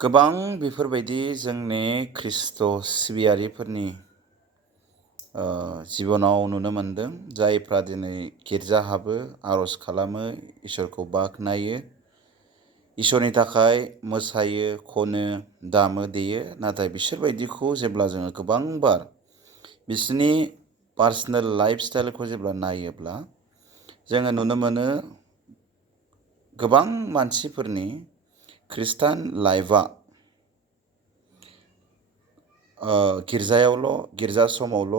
गोबां बेफोरबायदि जोंनि ख्रिस्ट' सिबियारिफोरनि जिबनाव नुनो मोनदों जायफ्रा दिनै गिर्जा हाबो आर'ज खालामो इसोरखौ बाख्नायो इसोरनि थाखाय मोसायो खनो दामो देयो नाथाय बिसोरबायदिखौ जेब्ला जोङो गोबांबार बिसोरनि पार्सनेल लाइफ स्टाइलखौ जेब्ला नायोब्ला जोङो नुनो मोनो गोबां मानसिफोरनि खृष्टान लाइफआ गिर्जायावल' गिर्जा समावल'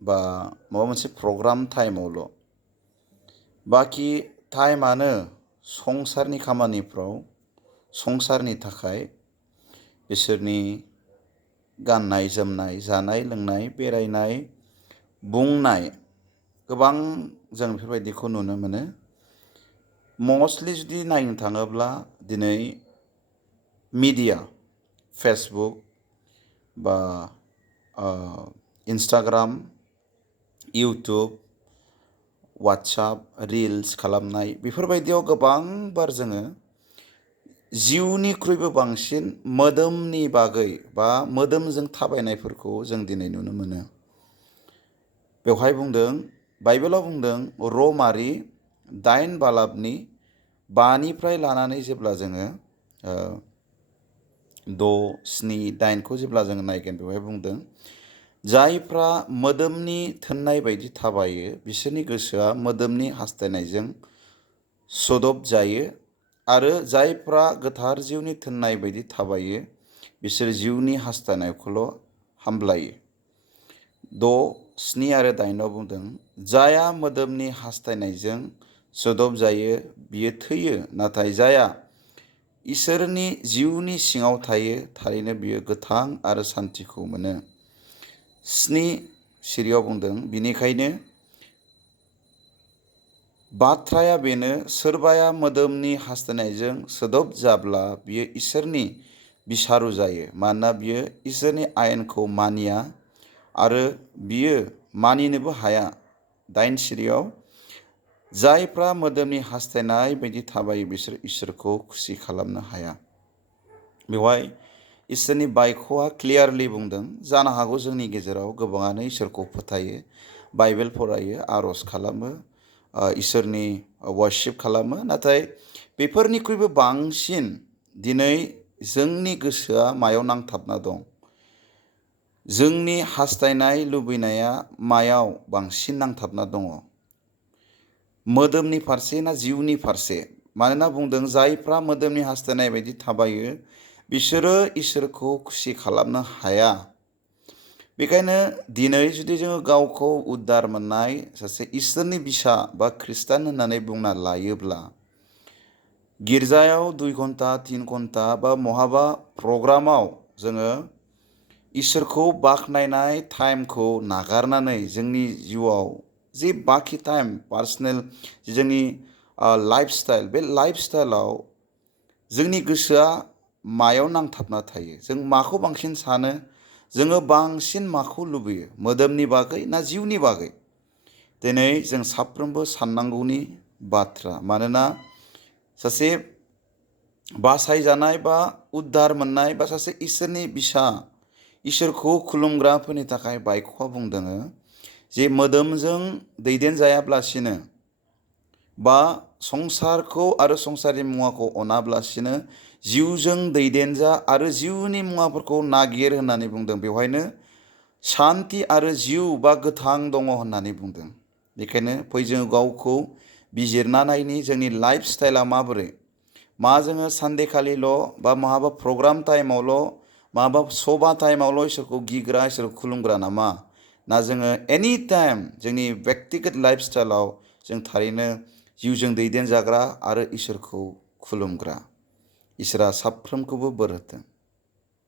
बा माबा मोनसे प्रग्राम टाइमावल' बाखि टाइमानो संसारनि खामानिफ्राव संसारनि थाखाय बिसोरनि गाननाय जोमनाय जानाय लोंनाय बेरायनाय बुंनाय गोबां जों बेफोरबायदिखौ नुनो मोनो मस्टलि जुदि नायनो थाङोब्ला दिनै मिडिया फेसबुक बा इन्स्टाग्राम इउटुब वाट्सएप रिल्स खालामनाय बेफोरबायदियाव गोबांबार जोङो जिउनिख्रुइबो बांसिन मोदोमनि बागै बा मोदोमजों थाबायनायफोरखौ जों दिनै नुनो मोनो बेवहाय बुंदों बाइबेलाव बुंदों रमारि 8 बालाबनि 5निफ्राय लानानै जेब्ला जोङो 6, 7, 8खौ जेब्ला जोङो नायगोन बेवहाय बुंदों जायफ्रा मोदोमनि थोननाय बायदि थाबायो बिसोरनि गोसोआ मोदोमनि हास्थायनायजों सोदोब जायो आरो जायफ्रा गोथार जिउनि थोननाय बायदि थाबायो बिसोर जिउनि हास्थायनायखौल' हामब्लायो 6, 7 आरो 8आव बुंदों जाया मोदोमनि हास्थायनायजों सोदोब जायो बियो थैयो नाथाय जाया इसोरनि जिउनि सिङाव थायो थारैनो बियो गोथां आरो सान्थिखौ मोनो 7 सिरियाव बुंदों बिनिखायनो बाथ्राया बेनो सोरबाया मोदोमनि हास्थायनायजों सोदोब जाब्ला बियो इसोरनि बिसारु जायो मानोना बियो इसोरनि आयेनखौ मानिया आरो बियो मानिनोबो हाया 8 सिरियाव जायफ्रा मोदोमनि हास्थायनाय बायदि थाबायो बिसोर इसोरखौ खुसि खालामनो हाया बेवहाय इसोरनि बाइख'आ क्लियारलि बुंदों जानो हागौ जोंनि गेजेराव गोबाङानो इसोरखौ फोथायो बाइबेल फरायो आर'ज खालामो इसोरनि वार्शिप खालामो नाथाय बेफोरनिख्रुइबो बांसिन दिनै जोंनि गोसोआ मायाव नांथाबना दं जोंनि हास्थायनाय लुबैनाया मायाव बांसिन नांथाबना दङ मोदोमनि फारसे ना जिउनि फारसे मानोना बुंदों जायफ्रा मोदोमनि हास्थायनाय बायदि थाबायो बिसोरो इसोरखौ खुसि खालामनो हाया बेखायनो दिनै जुदि जोङो गावखौ उद्धार मोननाय सासे इसोरनि बिसा बा खृष्टान होननानै बुंना लायोब्ला गिर्जायाव 2 घन्टा 3 घन्टा बा महाबा प्रग्रामाव जोङो इसोरखौ बाख्नायनाय टाइमखौ नागारनानै जोंनि जिउआव जे बाखि टाइम पार्सनेल जोंनि लाइफ स्टाइल बे लाइफ स्टाइलाव जोंनि गोसोआ मायाव नांथाबना थायो जों माखौ बांसिन सानो जोङो बांसिन माखौ लुबैयो मोदोमनि बागै ना जिउनि बागै दिनै जों साफ्रोमबो साननांगौनि बाथ्रा मानोना सासे बासायजानाय बा उद्धार मोननाय बा सासे इसोरनि बिसा इसोरखौ खुलुमग्राफोरनि थाखाय बाइख'आ बुंदों जे मोदोमजों दैदेनजायाब्लासिनो बा संसारखौ आरो संसारनि मुवाखौ अनाब्लासिनो जिउजों दैदेनजा आरो जिउनि मुवाफोरखौ नागिर होननानै बुंदों बेवहायनो शान्ति आरो जिउ बा गोथां दङ होननानै बुंदों बेखायनो फै जोङो गावखौ बिजिरना नायनि जोंनि लाइफ स्टाइला माबोरै मा जोङो सानदेखालिल' बा माहाबा प्रग्राम टाइमावल' माबा सभा टाइमावल' इसोरखौ गिग्रा इसोरखौ खुलुमग्रा नामा ना जोङो एनि टाइम जोंनि व्यक्तिगत लाइफ स्टाइलाव जों थारैनो जिउजों दैदेनजाग्रा आरो इसोरखौ खुलुमग्रा इसोरा साफ्रोमखौबो बोर होथों।